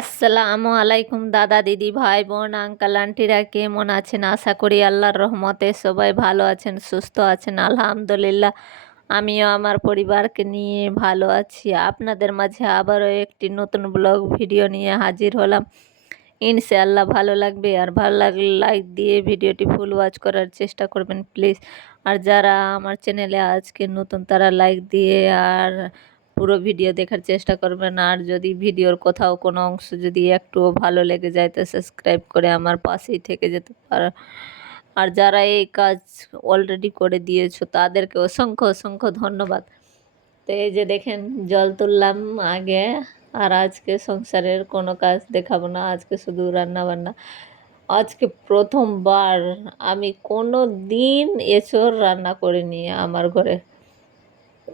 আসসালামু আলাইকুম দাদা, দিদি, ভাই, বোন, আঙ্কাল, আন্টিরা কেমন আছেন? আশা করি আল্লাহর রহমতে সবাই ভালো আছেন, সুস্থ আছেন, আলহামদুলিল্লাহ। আমিও আমার পরিবারকে নিয়ে ভালো আছি। আপনাদের মাঝে আবারও একটি নতুন ব্লগ ভিডিও নিয়ে হাজির হলাম। ইনশাআল্লাহ ভালো লাগবে, আর ভালো লাগলে লাইক দিয়ে ভিডিওটি ফুল ওয়াচ করার চেষ্টা করবেন, প্লিজ। আর যারা আমার চ্যানেলে আজকে নতুন, তারা লাইক দিয়ে আর পুরো ভিডিও দেখার চেষ্টা করবেন। আর যদি ভিডিওর কোথাও কোনো অংশ যদি একটুও ভালো লেগে যায়, তো সাবস্ক্রাইব করে আমার পাশেই থেকে যেতে পারো। আর যারা এই কাজ অলরেডি করে দিয়েছ, তাদেরকে অসংখ্য অসংখ্য ধন্যবাদ। তো এই যে দেখেন, জল তুললাম আগে, আর আজকে সংসারের কোনো কাজ দেখাবো না। আজকে শুধু রান্না বান্না আজকে প্রথমবার আমি কোনো দিন এসর রান্না করিনি আমার ঘরে।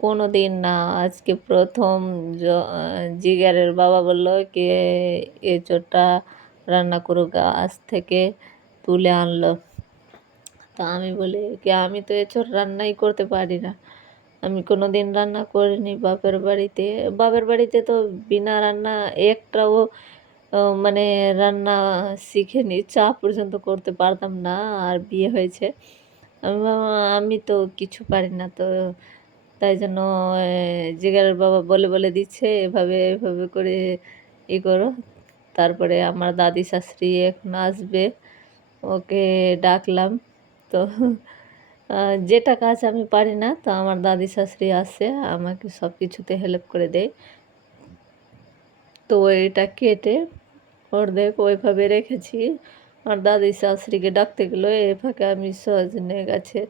কোনো দিন না। আজকে প্রথম জিগারের বাবা বলল, কি এঁচোড়টা রান্না করুক গাছ থেকে তুলে আনলো। তা আমি বলি, কি, আমি তো এঁচোড় রান্নাই করতে পারি না। আমি কোনো দিন রান্না করিনি বাপের বাড়িতে। বাপের বাড়িতে তো বিনা রান্না, একটাও মানে রান্না শিখেনি, চা পর্যন্ত করতে পারতাম না, আর বিয়ে হয়েছে। আমি তো কিছু পারি না, তো তাই জন্য জিগারের বাবা বলে বলে দিচ্ছে, এভাবে এভাবে করে ই করো। তারপরে আমার দাদি শাশুড়ি এখন আসবে, ওকে ডাকলাম। তো যেটা কাজ আমি পারি না, তো আমার দাদি শাশুড়ি আসে আমাকে সব কিছুতে হেল্প করে দেয়। তো এটা কেটে অর্ধেক ওইভাবে রেখেছি। আমার দাদি শাশুড়িকে ডাকতে গেলো, এ ফাঁকে আমি সজনে গাছে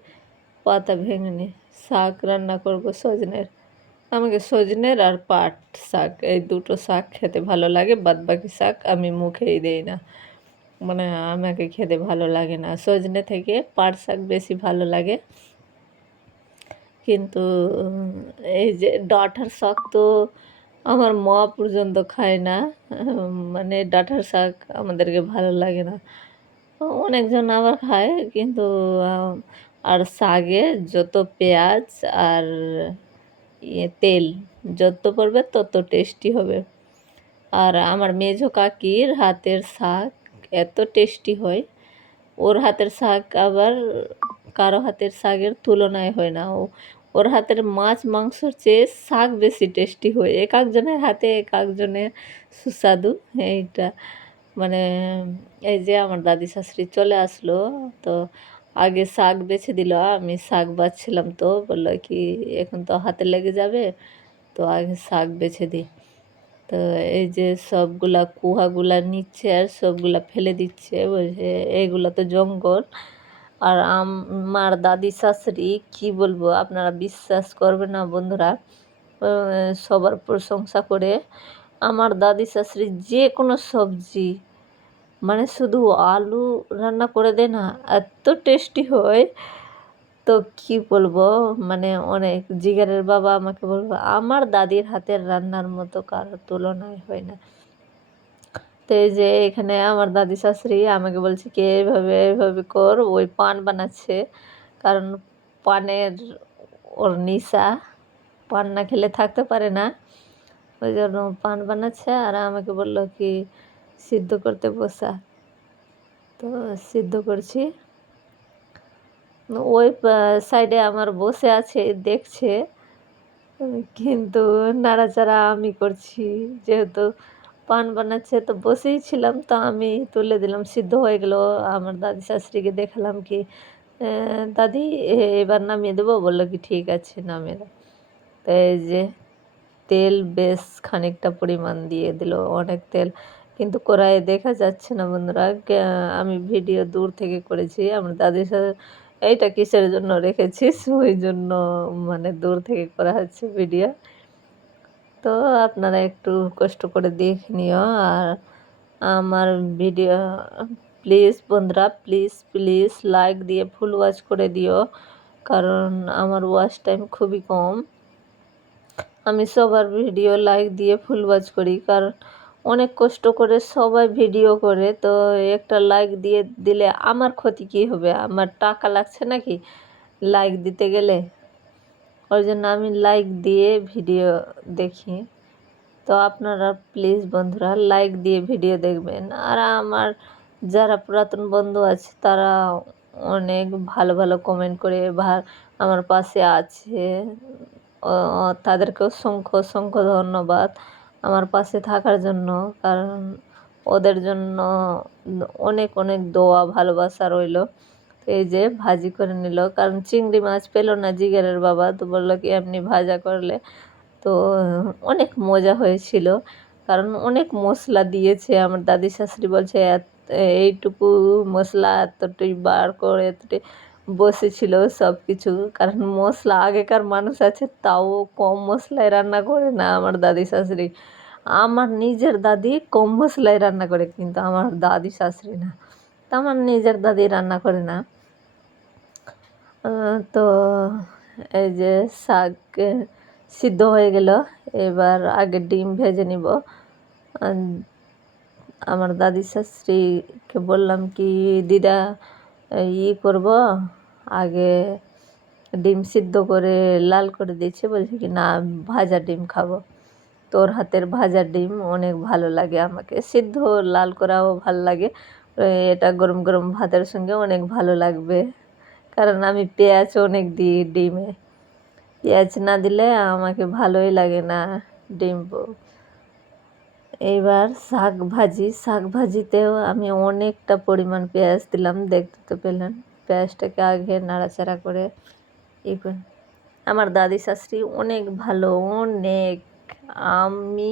পাতা ভেঙে নিই শাক রান্না করব সজনের। আমাকে সজনের আর পাট শাক, এই দুটো শাক খেতে ভালো লাগে বাদ বাকি শাক আমি মুখেই দিই না। মানে আমাকে খেতে ভালো লাগে না। সজনে থেকে পাট শাক বেশি ভালো লাগে। কিন্তু এই যে ডাঁটার শাক তো আমার মা পর্যন্ত খায় না। মানে ডাঁটার শাক আমাদেরকে ভালো লাগে না। অনেকজন আবার খায়, কিন্তু আর শাকে যত পেঁয়াজ আর ইয়ে তেল যত পড়বে তত টেস্টি হবে। আর আমার মেজো কাকির হাতের শাক এত টেস্টি হয়। ওর হাতের শাক আবার কারও হাতের শাকের তুলনায় হয় না। ও, ওর হাতের মাছ মাংসর চেয়ে শাক বেশি টেস্টি হয়। এক একজনের হাতে এক একজনের সুস্বাদু। এইটা মানে এই যে আমার দাদি শাশুড়ি চলে আসলো, তো আগে শাক বেছে দিল, আমি শাক বাছছিলাম তো, বলল কি এখন তো হাতে লেগে যাবে, তো আগে শাক বেছে দিই। তো এই যে সবগুলা কুহাগুলা নিচ্ছে আর সবগুলা ফেলে দিচ্ছে, বলছে এইগুলো তো জঙ্গল। আর আমার দাদি শাশুড়ি কি বলব, আপনারা বিশ্বাস করবে না বন্ধুরা সবার প্রশংসা করে আমার দাদি শাশুড়ি যে কোনো সবজি মানে শুধু আলু রান্না করে দেয় না, এত টেস্টি হয়। তো কি বলব মানে অনেক জিগারের বাবা আমাকে বলব, আমার দাদির হাতের রান্নার মতো কারোর তুলনায় হয় না। তো এই যে এখানে আমার দাদি শাশুড়ি আমাকে বলছে কি এভাবে এভাবে কর, ওই পান বানাচ্ছে। কারণ পানের ওর নিশা পান না খেলে থাকতে পারে না। ওই জন্য পান বানাচ্ছে আর আমাকে বলল কি সিদ্ধ করতে বসা। তো সিদ্ধ করছি। ওই সাইডে আমার বসে আছে, দেখছে। কিন্তু নাড়াচাড়া আমি করছি। যেহেতু পান বানাচ্ছে, তো বসেই ছিলাম, তো আমি তুলে দিলাম, সিদ্ধ হয়ে গেলো। আমার দাদি শাশুড়িকে দেখালাম কি দাদি এবার নামিয়ে দেবো? বলল কি, ঠিক আছে, নামিয়ে দাও। তো এই যে তেল বেশ খানিকটা পরিমাণ দিয়ে দিল, অনেক তেল। কিন্তু কড়াইয়ে দেখা যাচ্ছে না বন্ধুরা। আমি ভিডিও দূর থেকে করেছি, আমার দাদির সাথে এইটা কিসের জন্য রেখেছিস ওই জন্য মানে দূর থেকে করা হচ্ছে ভিডিও। তো আপনারা একটু কষ্ট করে দেখে নিও, আর আমার ভিডিও, প্লিজ বন্ধুরা, প্লিজ প্লিজ লাইক দিয়ে ফুল ওয়াচ করে দিও, কারণ আমার ওয়াচ টাইম খুবই কম। আমি সবার ভিডিও লাইক দিয়ে ফুল ওয়াচ করি, কারণ অনেক কষ্ট করে সবাই ভিডিও করে, তো একটা লাইক দিয়ে দিলে আমার ক্ষতি কী হবে? আমার টাকা লাগছে নাকি লাইক দিতে গেলে? ওই জন্য আমি লাইক দিয়ে ভিডিও দেখি। তো আপনারা প্লিজ বন্ধুরা লাইক দিয়ে ভিডিও দেখবেন। আর আমার যারা পুরাতন বন্ধু আছে, তারা অনেক ভালো ভালো কমেন্ট করে আমার পাশে আছে। ও- তাদেরকে অসংখ্য অসংখ্য ধন্যবাদ। আমার পাশে থাকার জন্য, কারণ ওদের জন্য অনেক অনেক দোয়া, ভালোবাসা রইল। এই যে ভাজি করে নিল, কারণ চিংড়ি মাছ পেল না জিগারের বাবা, তো বলল কি এমনি ভাজা করলে। তো অনেক মজা হয়েছিল, কারণ অনেক মশলা দিয়েছে। আমার দাদি শাশুড়ি বলছে এইটুকু মশলা এতটাই বার করে, এতটাই বসেছিল সব কিছু কারণ মশলা আগেকার মানুষ আছে, তাও কম মশলায় রান্না করে না আমার দাদি শাশুড়ি। আমার নিজের দাদি কম মশলায় রান্না করে, কিন্তু আমার দাদি শাশুড়ি না। তো আমার নিজের দাদি রান্না করে না। তো এই যে শাক সিদ্ধ হয়ে গেল, এবার আগে ডিম ভেজে নিব। আমার দাদি শাশুড়িকে বললাম কি, দিদা ই করব, আগে ডিম সিদ্ধ করে লাল করে দিয়েছে, বলছে কি, না ভাজা ডিম খাব। তোর হাতের ভাজা ডিম অনেক ভালো লাগে আমাকে, সিদ্ধ লাল করাও ভালো লাগে, এটা গরম গরম ভাতের সঙ্গে অনেক ভালো লাগবে, কারণ আমি পেঁয়াজ অনেক দিই ডিমে, পেঁয়াজ না দিলে আমাকে ভালোই লাগে না ডিম এইবার শাক ভাজি। শাক ভাজিতেও আমি অনেকটা পরিমাণ পেঁয়াজ দিলাম, দেখতে তো পেলেন। পেঁয়াজটাকে আগে নাড়াচাড়া করে ই করে আমার দাদি শাশুড়ি অনেক ভালো, অনেক। আমি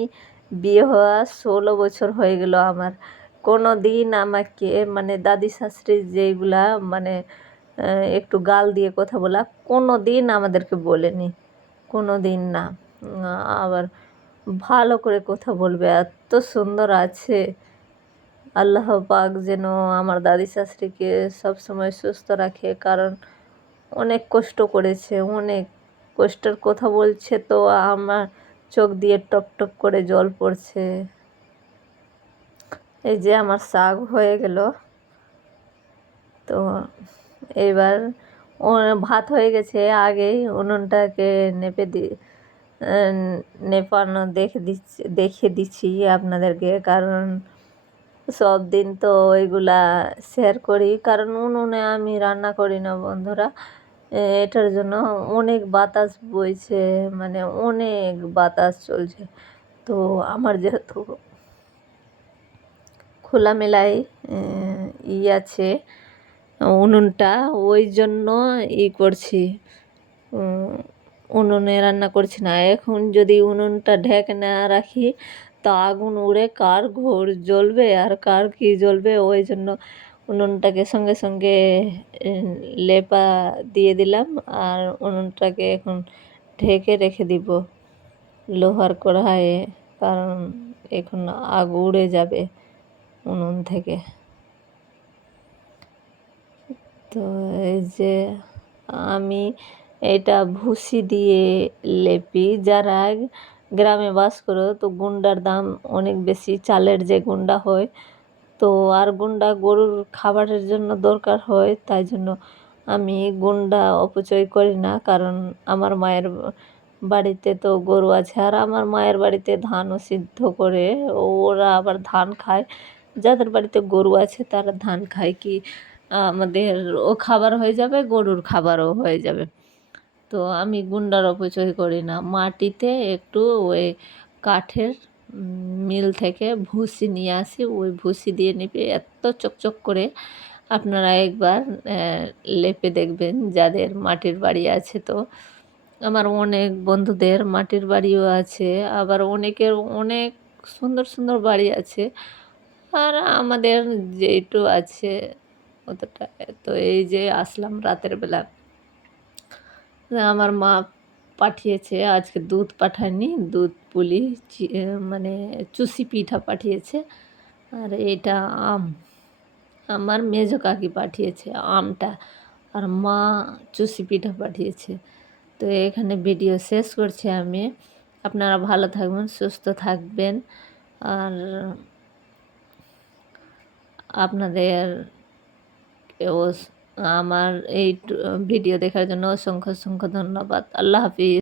বিয়ে হওয়া ষোলো বছর হয়ে গেল আমার। কোনো দিন আমাকে মানে দাদি শাশুড়ি যেইগুলা মানে একটু গাল দিয়ে কথা বলা কোনো দিন আমাদেরকে বলেনি। কোনো দিন না আবার ভালো করে কথা বলবে, এত সুন্দর আছে। আল্লাহ পাক যেন আমার দাদি শাশুড়িকে সবসময় সুস্থ রাখে, কারণ অনেক কষ্ট করেছে, অনেক কষ্টের কথা বলছে তো, আমার চোখ দিয়ে টপ টপ করে জল পড়ছে। এই যে আমার শাক হয়ে গেল। তো এবার ভাত হয়ে গেছে, আগেই উনুনটাকে নেপে দি নেপানো দেখে দিচ্ছি দেখে দিচ্ছি আপনাদেরকে। কারণ সব দিন তো ওইগুলা শেয়ার করি। কারণ উনুনে আমি রান্না করি না বন্ধুরা। এটার জন্য অনেক বাতাস বইছে মানে অনেক বাতাস চলছে। তো আমার যেহেতু খোলামেলায় ই আছে, উনুনটা, ওই জন্য ই করছি। উনুনে রান্না করছি না। এখন যদি উনুনটা ঢেকে না রাখি, তা আগুন উড়ে কার ঘোর জ্বলবে আর কার কী জ্বলবে? ওই জন্য উনুনটাকে সঙ্গে সঙ্গে লেপা দিয়ে দিলাম আর উনুনটাকে এখন ঢেকে রেখে দিব। লোহার কড়াইয়ে, কারণ এখন আগ উড়ে যাবে উনুন থেকে। তো এই যে আমি এটা ভুসি দিয়ে লেপি। যারা গ্রামে বাস করে, তো গুন্ডার দাম অনেক বেশি, চালের যে গুন্ডা হয়। তো আর গুন্ডা গরুর খাবারের জন্য দরকার হয়, তাই জন্য আমি গুন্ডা অপচয় করি না, কারণ আমার মায়ের বাড়িতে তো গরু আছে, আর আমার মায়ের বাড়িতে ধানও সিদ্ধ করে, ওরা আবার ধান খায়। যাদের বাড়িতে গরু আছে, তারা ধান খায় কি? আমাদের ও খাবার হয়ে যাবে, গরুর খাবারও হয়ে যাবে। তো আমি গুন্ডার অপচয় করি না। মাটিতে একটু ওই কাঠের মিল থেকে ভুসি নিয়ে আসি। ওই ভুসি দিয়ে নিপে এত চকচক করে আপনারা একবার লেপে দেখবেন যাদের মাটির বাড়ি আছে তো। আমার অনেক বন্ধুদের মাটির বাড়িও আছে, আবার অনেকের অনেক সুন্দর সুন্দর বাড়ি আছে। আর আমাদের যেটু আছে অতটা তো এই যে আসলাম রাতের বেলা। আমার মা পাঠিয়েছে, আজকে দুধ পাঠায়নি, দুধ পুলি মানে চুষি পিঠা পাঠিয়েছে, আর এটা আম। আমার মেজো কাকি পাঠিয়েছে আমটা, আর মা চুষি পিঠা পাঠিয়েছে। তো এখানে ভিডিও শেষ করছি আমি। আপনারা ভালো থাকবেন, সুস্থ থাকবেন, আর আপনাদের আমার এই ভিডিও দেখার জন্য অসংখ্য অসংখ্য ধন্যবাদ। আল্লাহ হাফিজ।